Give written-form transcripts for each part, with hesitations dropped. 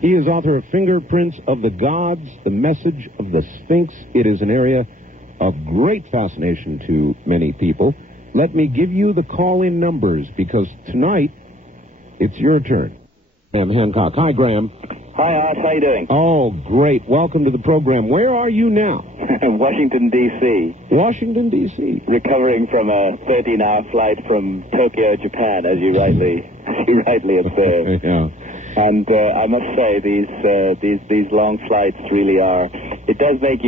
He is author of Fingerprints of the Gods, The Message of the Sphinx. It is an area of great fascination to many people. Let me give you the call-in numbers, because tonight it's your turn. Graham Hancock. Hi, Graham. Hi, Art. How you doing? Oh, great. Welcome to the program. Where are you now? Washington, D.C. Washington, D.C. Recovering from a 13-hour flight from Tokyo, Japan, as you rightly observed. Yeah. And I must say, these long flights really are. It does make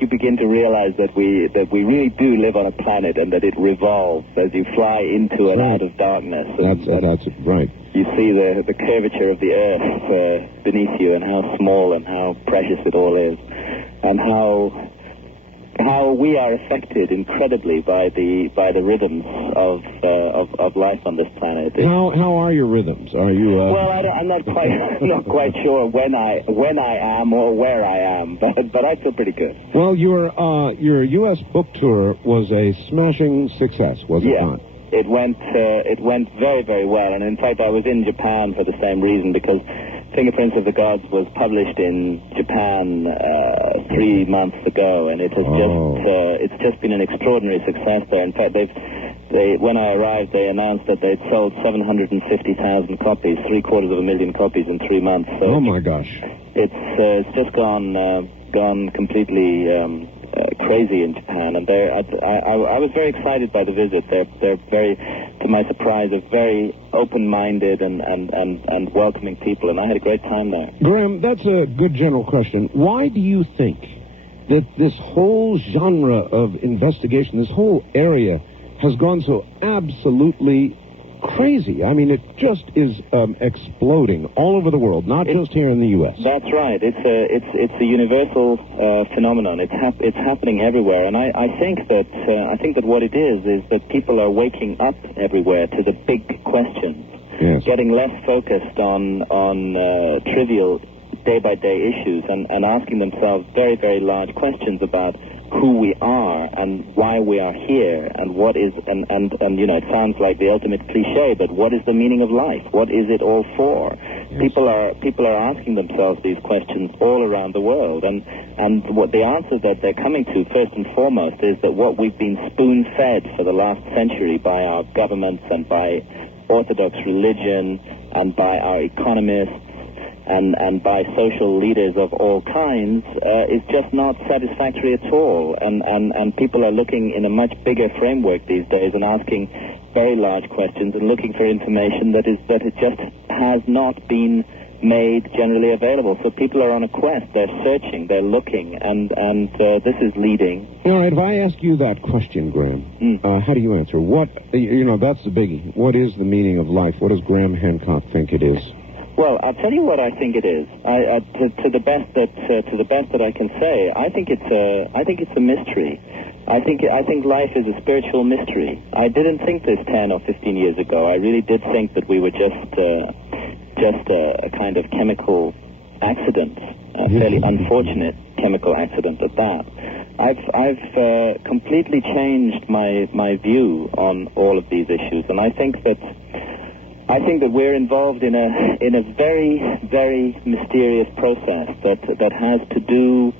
you begin to realize that we really do live on a planet, and that it revolves as you fly into and out of darkness. That's right. You see the curvature of the Earth beneath you, and how small and how precious it all is, and how we are affected incredibly by the rhythms of life on this planet. How are your rhythms? Are you? Well, I'm not quite sure when I am or where I am, but I feel pretty good. Well, your U.S. book tour was a smashing success, was it not? It went very, very well, and in fact I was in Japan for the same reason, because Fingerprints of the Gods was published in Japan 3 months ago, and it has it's just been an extraordinary success there. In fact, when I arrived, they announced that they'd sold 750,000 copies, 750,000 copies in 3 months. So oh my gosh! It's just gone completely crazy in Japan, and I was very excited by the visit. They're very, to my surprise, a very open-minded and welcoming people, and I had a great time there. Graham, that's a good general question. Why do you think that this whole genre of investigation, this whole area, has gone so absolutely crazy? I mean, it just is exploding all over the world, not just here in the U.S. That's right. It's a universal phenomenon. It's happening everywhere, and I think that what it is that people are waking up everywhere to the big questions, yes, getting less focused on trivial day-by-day issues, and asking themselves very, very large questions about who we are and why we are here, and what is, and it sounds like the ultimate cliche, but what is the meaning of life? What is it all for? Yes. People are asking themselves these questions all around the world, and what the answer that they're coming to, first and foremost, is that what we've been spoon-fed for the last century by our governments and by Orthodox religion and by our economists and by social leaders of all kinds is just not satisfactory at all. And people are looking in a much bigger framework these days and asking very large questions and looking for information that it just has not been made generally available. So people are on a quest. They're searching. They're looking. And this is leading. All right, if I ask you that question, Graham, how do you answer? That's the biggie. What is the meaning of life? What does Graham Hancock think it is? Well, I'll tell you what I think it is. To the best that I can say, I think it's a mystery. I think life is a spiritual mystery. I didn't think this 10 or 15 years ago. I really did think that we were just a kind of chemical accident, a fairly unfortunate chemical accident at that. I've completely changed my view on all of these issues, and I think that we're involved in a very, very mysterious process that has to do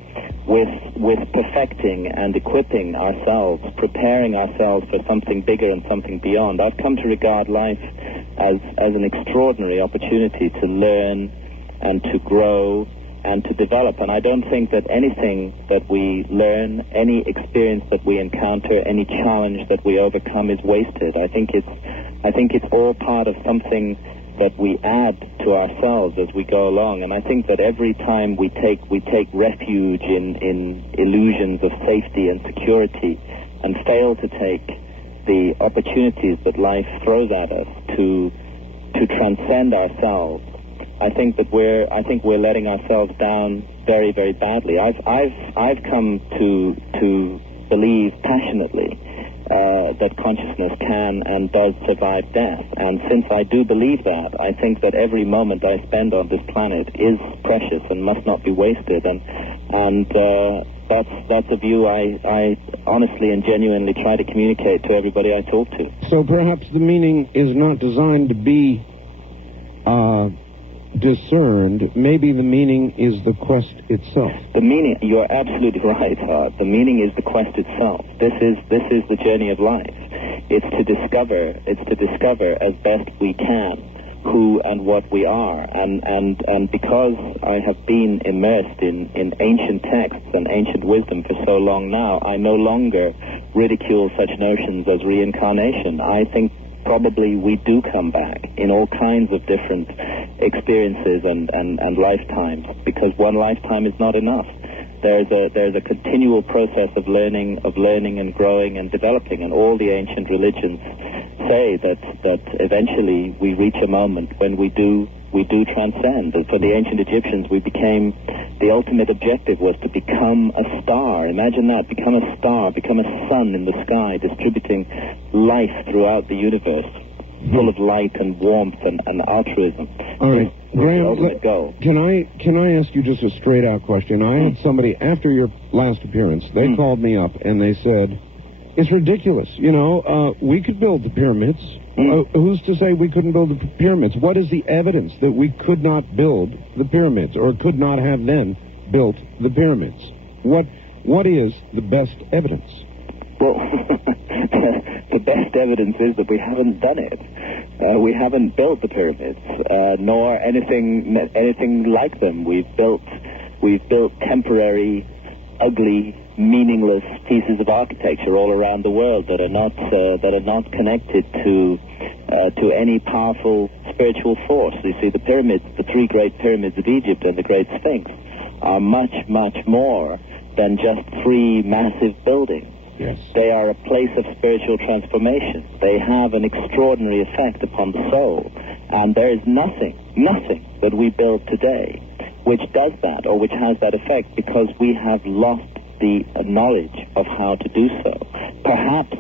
with perfecting and equipping ourselves, preparing ourselves for something bigger and something beyond. I've come to regard life as an extraordinary opportunity to learn and to grow and to develop. And I don't think that anything that we learn, any experience that we encounter, any challenge that we overcome is wasted. I think it's all part of something that we add to ourselves as we go along. And I think that every time we take refuge in illusions of safety and security and fail to take the opportunities that life throws at us to transcend ourselves, I think we're letting ourselves down very, very badly. I've come to believe passionately that consciousness can and does survive death, and since I do believe that, I think that every moment I spend on this planet is precious and must not be wasted, and that's a view I honestly and genuinely try to communicate to everybody I talk to. So perhaps the meaning is not designed to be discerned, maybe the meaning is the quest itself. The meaning, you're absolutely right, Art. The meaning is the quest itself. This is the journey of life. It's to discover as best we can who and what we are. And because I have been immersed in ancient texts and ancient wisdom for so long now, I no longer ridicule such notions as reincarnation. I think probably we do come back in all kinds of different experiences and lifetimes, because one lifetime is not enough. There's a continual process of learning and growing and developing, and all the ancient religions say that eventually we reach a moment when we do transcend. And for the ancient Egyptians, the ultimate objective was to become a star. Imagine that, become a star, become a sun in the sky, distributing life throughout the universe, full of light and warmth and altruism. All right, Graham, can I ask you just a straight-out question? I had somebody, after your last appearance, they called me up and they said, it's ridiculous. We could build the pyramids. Who's to say we couldn't build the pyramids? What is the evidence that we could not build the pyramids, or could not have then built the pyramids? What is the best evidence? Well, the best evidence is that we haven't done it. We haven't built the pyramids, nor anything like them. We've built temporary, ugly, meaningless pieces of architecture all around the world that are not connected to any powerful spiritual force. You see, the pyramids, the three great pyramids of Egypt and the Great Sphinx, are much, much more than just three massive buildings. Yes. They are a place of spiritual transformation. They have an extraordinary effect upon the soul. And there is nothing that we build today which does that, or which has that effect, because we have lost the knowledge of how to do so. Perhaps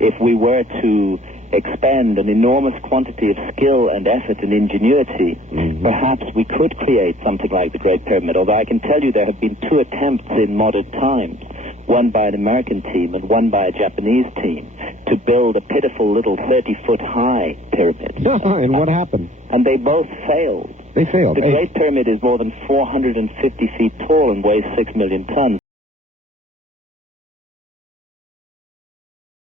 if we were to expend an enormous quantity of skill and effort and ingenuity, perhaps we could create something like the Great Pyramid. Although I can tell you there have been two attempts in modern times, one by an American team and one by a Japanese team, to build a pitiful little 30-foot-high pyramid. And what happened? And they both failed. They failed. The Great Pyramid is more than 450 feet tall and weighs 6 million tons.